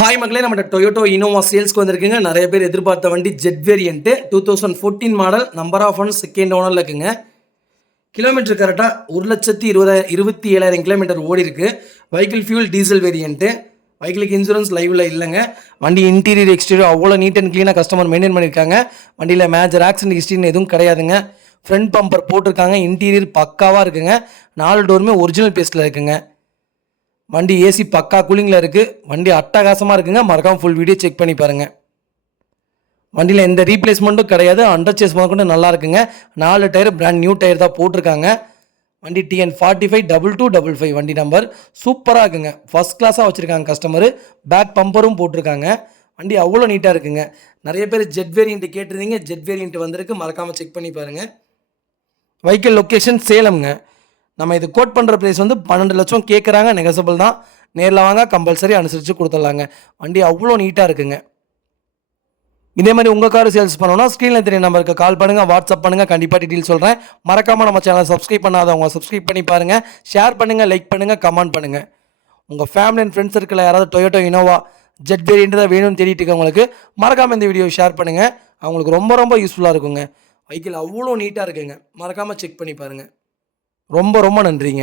Hi மக்களே, நம்ம Toyota Innova சேல்ஸ்க்கு வந்திருக்குங்க. நிறைய பேர் எதிர்பார்த்த வண்டி jet variant 2014 model, number of one second ஓனரில் இருக்குங்க. கிலோமீட்டர் கரெக்டாக 1,27,000 கிலோமீட்டர் ஓடி இருக்கு. Vehicle fuel diesel variant. வெஹிக்கிளுக்கு இன்சூரன்ஸ் லைவில் இல்லைங்க. வண்டி இன்டீரியர் எக்ஸ்டீரியர் அவ்வளோ நீட் அண்ட் க்ளீனாக கஸ்டமர் மெயின்டைன் பண்ணியிருக்காங்க. வண்டியில் மேஜர் ஆக்சிடென்ட் ஹிஸ்ட்ரின்னு எதுவும் கிடையாதுங்க. ஃப்ரண்ட் பம்பர் போட்டிருக்காங்க. இன்டீரியர் பக்காவாக இருக்குங்க. 4 டோருமே ஒரிஜினல் பேஸ்ட்டில் இருக்குங்க. வண்டி ஏசி பக்கா கூலிங்கில் இருக்குது. வண்டி அட்டகாசமாக இருக்குங்க. மறக்காமல் ஃபுல் வீடியோ செக் பண்ணி பாருங்கள். வண்டியில் எந்த ரீப்ளேஸ்மெண்ட்டும் கிடையாது. அண்டர் சேஸ் முதற்கொண்டு நல்லா இருக்குங்க. 4 டயர் பிராண்ட் நியூ டயர் தான் போட்டிருக்காங்க. வண்டி TN 452255 வண்டி நம்பர். சூப்பராக இருக்குங்க. ஃபஸ்ட் கிளாஸாக வச்சுருக்காங்க கஸ்டமரு. பேக் பம்பரும் போட்டிருக்காங்க. வண்டி அவ்வளோ நீட்டாக இருக்குங்க. நிறைய பேர் ஜெட் வேரியன்ட் கேட்டிருந்தீங்க. ஜெட் வேரியன்ட் வந்திருக்கு. மறக்காமல் செக் பண்ணி பாருங்கள். வெஹிக்கிள் லொக்கேஷன் சேலம்ங்க. நம்ம இது கோட் பண்ணுற ப்ரைஸ் வந்து 12 லட்சம் கேட்குறாங்க. நெகசபிள் தான். நேரில் வாங்க, கம்பல்சரி அனுசரித்து கொடுத்துடலாங்க. வண்டி அவ்வளோ நீட்டாக இருக்குங்க. இதே மாதிரி உங்கள் கார் சேல்ஸ் பண்ணணும்னா ஸ்க்ரீனில் தெரிய நம்பருக்கு கால் பண்ணுங்கள், வாட்ஸ்அப் பண்ணுங்கள். கண்டிப்பாக டீட்டெயில் சொல்கிறேன். மறக்காமல் நம்ம சேனலை சப்ஸ்கிரைப் பண்ணாதவங்க சப்ஸ்கிரைப் பண்ணி பாருங்கள். ஷேர் பண்ணுங்கள், லைக் பண்ணுங்கள், கமெண்ட் பண்ணுங்கள். உங்கள் ஃபேமிலி அண்ட் ஃப்ரெண்ட்ஸ் சர்க்கிளில் யாராவது டொயோட்டோ இனோவா ஜெட் வேரியன்ட் தான் வேணும்னு தேடிட்டு இருக்கவங்களுக்கு மறக்காமல் இந்த வீடியோ ஷேர் பண்ணுங்கள். அவங்களுக்கு ரொம்ப ரொம்ப யூஸ்ஃபுல்லாக இருக்குங்க. வெஹிக்கிள் அவ்வளோ நீட்டாக இருக்குங்க. மறக்காமல் செக் பண்ணி பாருங்கள். ரொம்ப ரொம்ப நன்றிங்க.